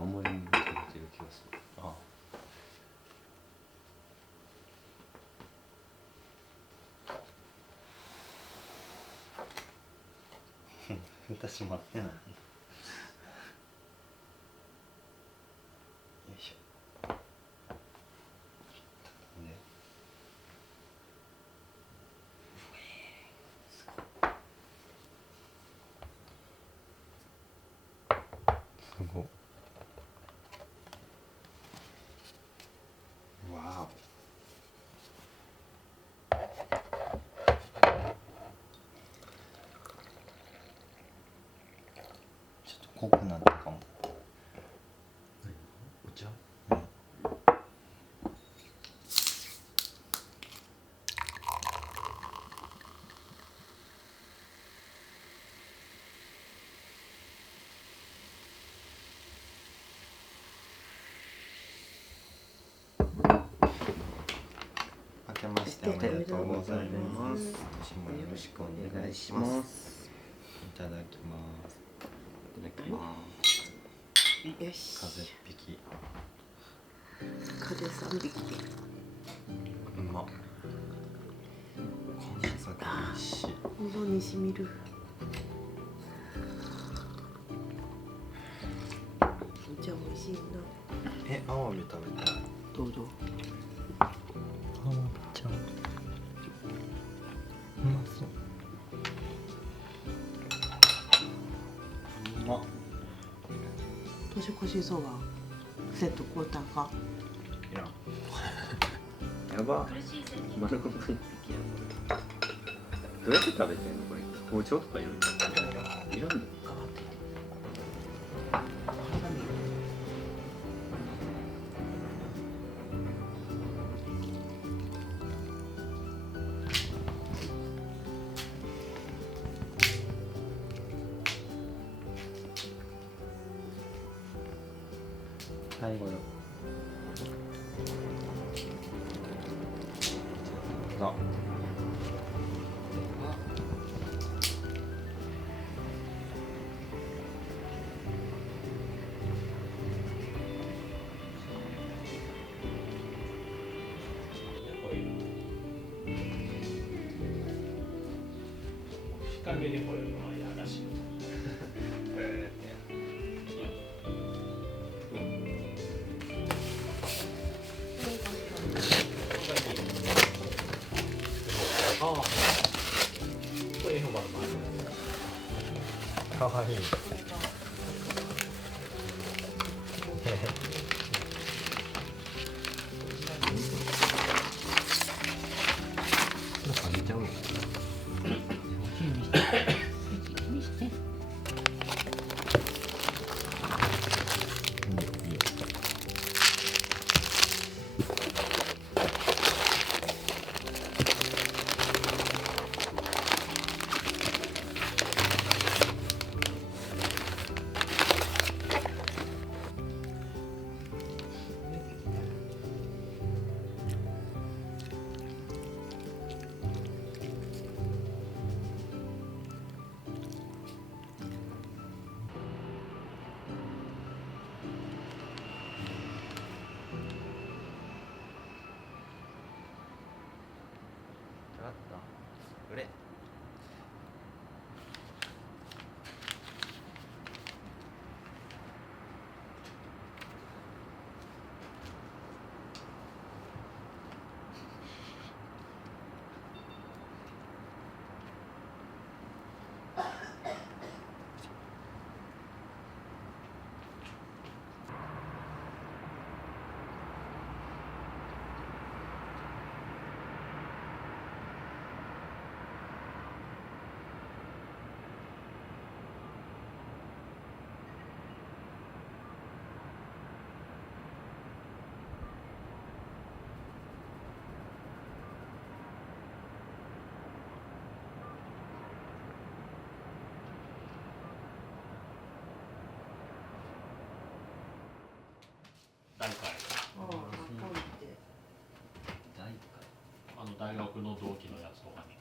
青森に食べてる気がする。あ私待ってない。よいしょ。すごい。わお。ちょっと濃くなったかも。お茶？明けましておめでとうございます。今年もよろしくお願いします。いただきます。いただきます。よし。風一匹。風3匹。うまっ。感謝酒美味しい。喉にしみる。お茶美味しいな。アワビ食べたい。どうぞ。アワビちゃん。うまそう。うまっ。年越しそばセット買うたんか。いや。やば。丸ごと一匹やば。どうやって食べてんのこれ？包丁とかいる？いらんの？最後の。あ。日陰で吠えるのは嫌らしい。ああ、これのまま。かわいい。あげちゃうの？あった。売れ。大会。大学の同期のやつとかに。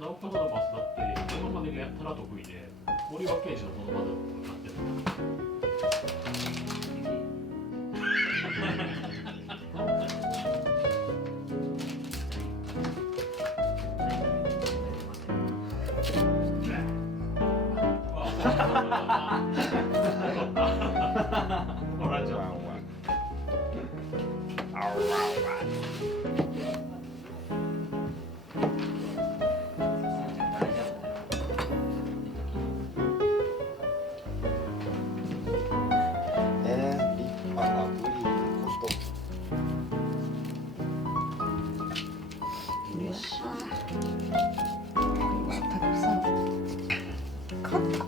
田岡田の増田ってモノマネがやったら得意で、森脇健児のモノマネを買ってほらちょっと。立派なブリのこと。よし。たくさん勝った。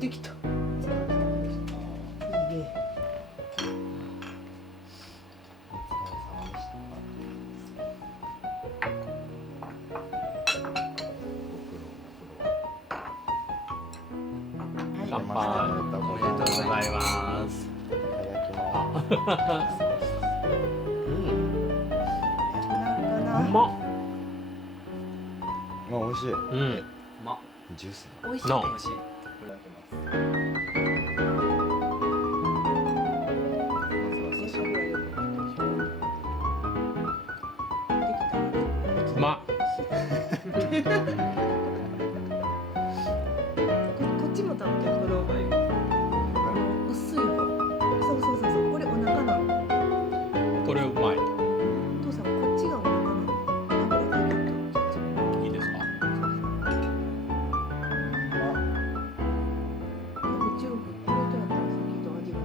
できた。いいね。お疲れ様でした。乾杯。ありがとうございます。いただきます。うまっ。美味しい。うん。ジュース。美味しい。なあいただきます。うまっ。こっちも食べてこの薄い方。そうそうそうそう。これお腹なの。これうまい。お父さんこっちがお腹なの。油が入ってるこっちも。いいですか。こっちをこれとやったらさっきと味が違う。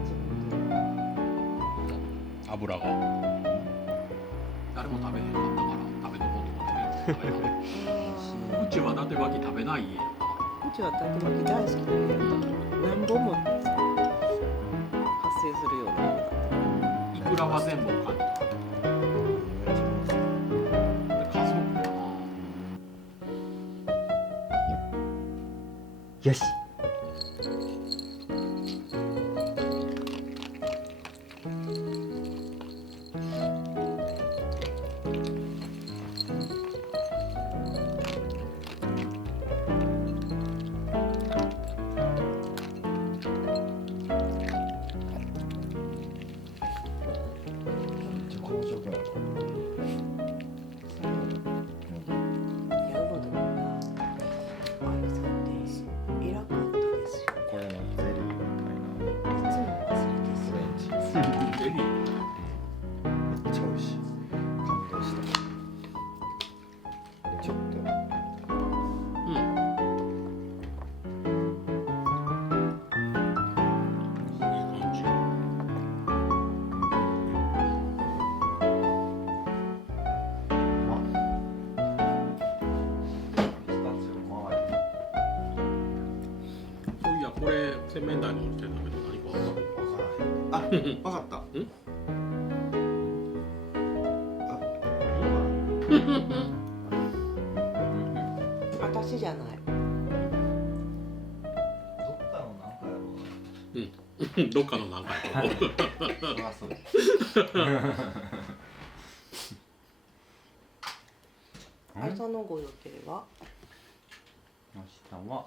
油が。誰も食べへんかったから食べとこうと思って食べた。うちは伊達巻き食べない家やな。うちは伊達巻き大好きな家やったから何本も発生するような家だった。いくらは全部お金とか。家族かな。よし。ヤゴドがあれさんって偉かったですよ。これのゼリーみいつも忘れてたいな。フレンチ。ゼリー。めっちゃ美味しい。感動した。ちょっと。うん。いい感じ。そういやこれ洗面台に落ちてるんだけど何かあ、わかった。ん？私じゃない。どっかの何回か。そう。明日のご予定は？明日は。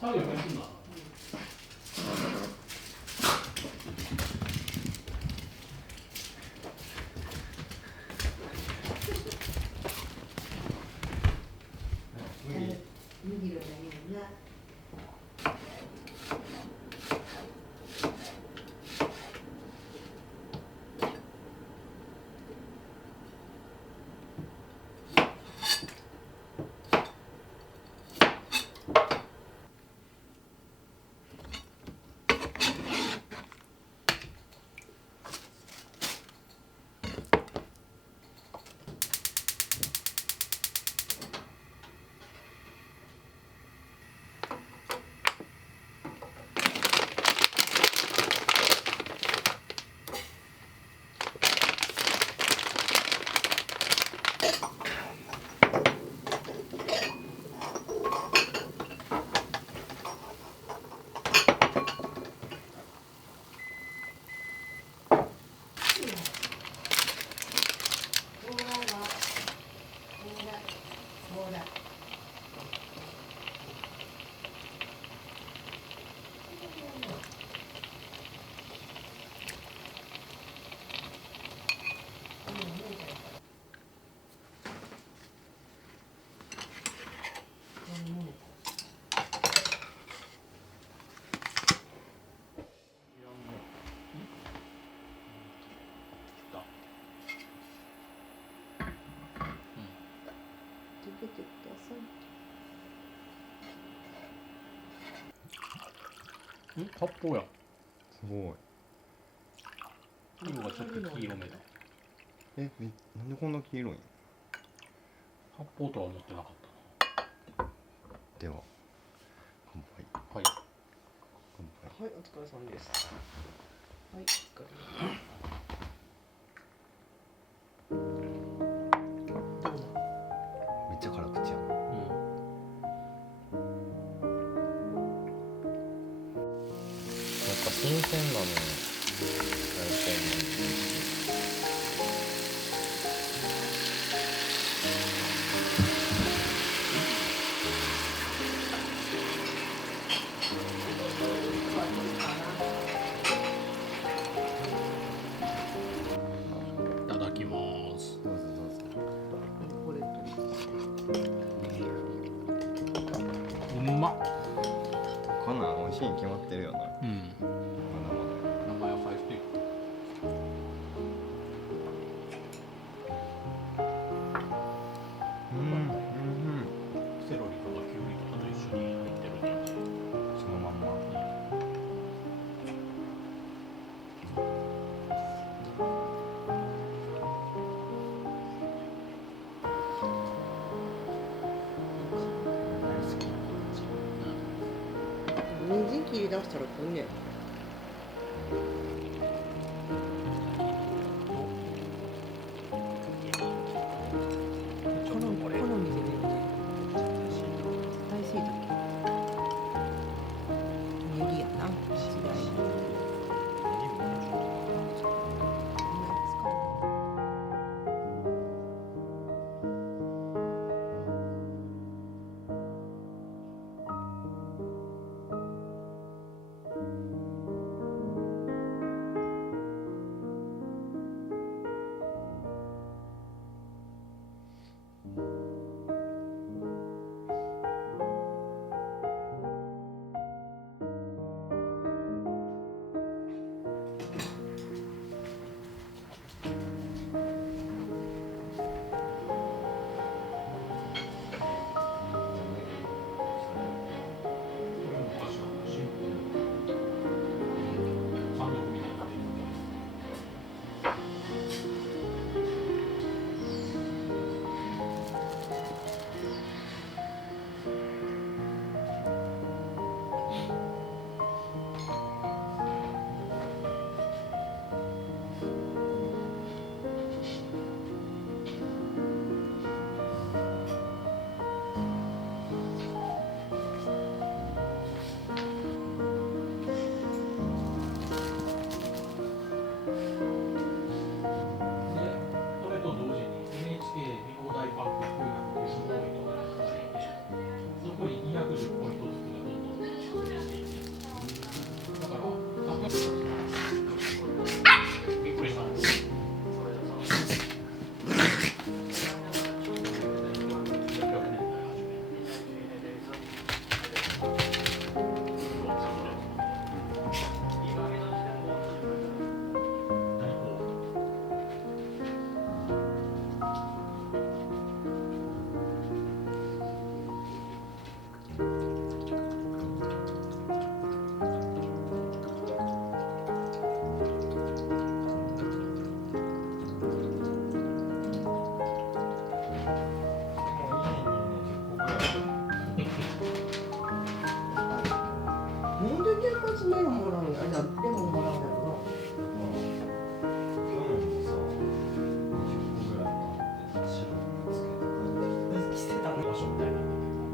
作業すんな。出てください。発泡や。すごい。色がちょっと黄色めだ。なんでこんな黄色いん？発泡とは思ってなかったな。では乾杯。はい。乾杯。はい、お疲れ様です。はい、お疲れ様です。めっちゃ辛口やな。やっぱ新鮮なの大体いただきます。どうぞどうぞ。これうまっ。こんなん美味しいに決まってるよな。うん。まだまだ。生野菜ステーキ。セロリとかキュウリとかと一緒に入ってる人参。そのまんま。人参切り出したら来んねん。好みでね。大好きだけ。ネギやな。時代に。そこに210ポイントずつがどんどん日メロンもらうんや。じゃあレモンもらうんやろ去年もさ20個ぐらいもらってシロップつけて帰ってきてな。してたの。場所みたいな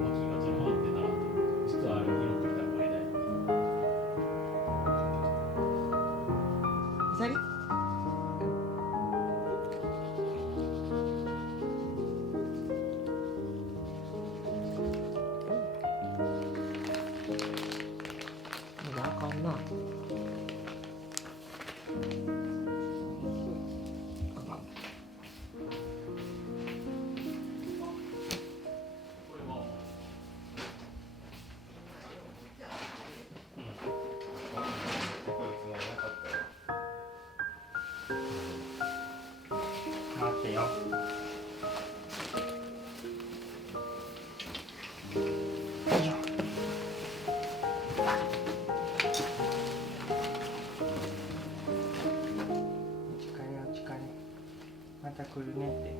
脇がそのままってたら実はあれを拾ってきた場合だよ。左。まだあかんな。あかん。待ってよ。また来るねって。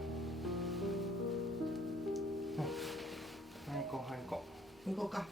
うん。はい、行こう、はい、行こう。行こうか。はい。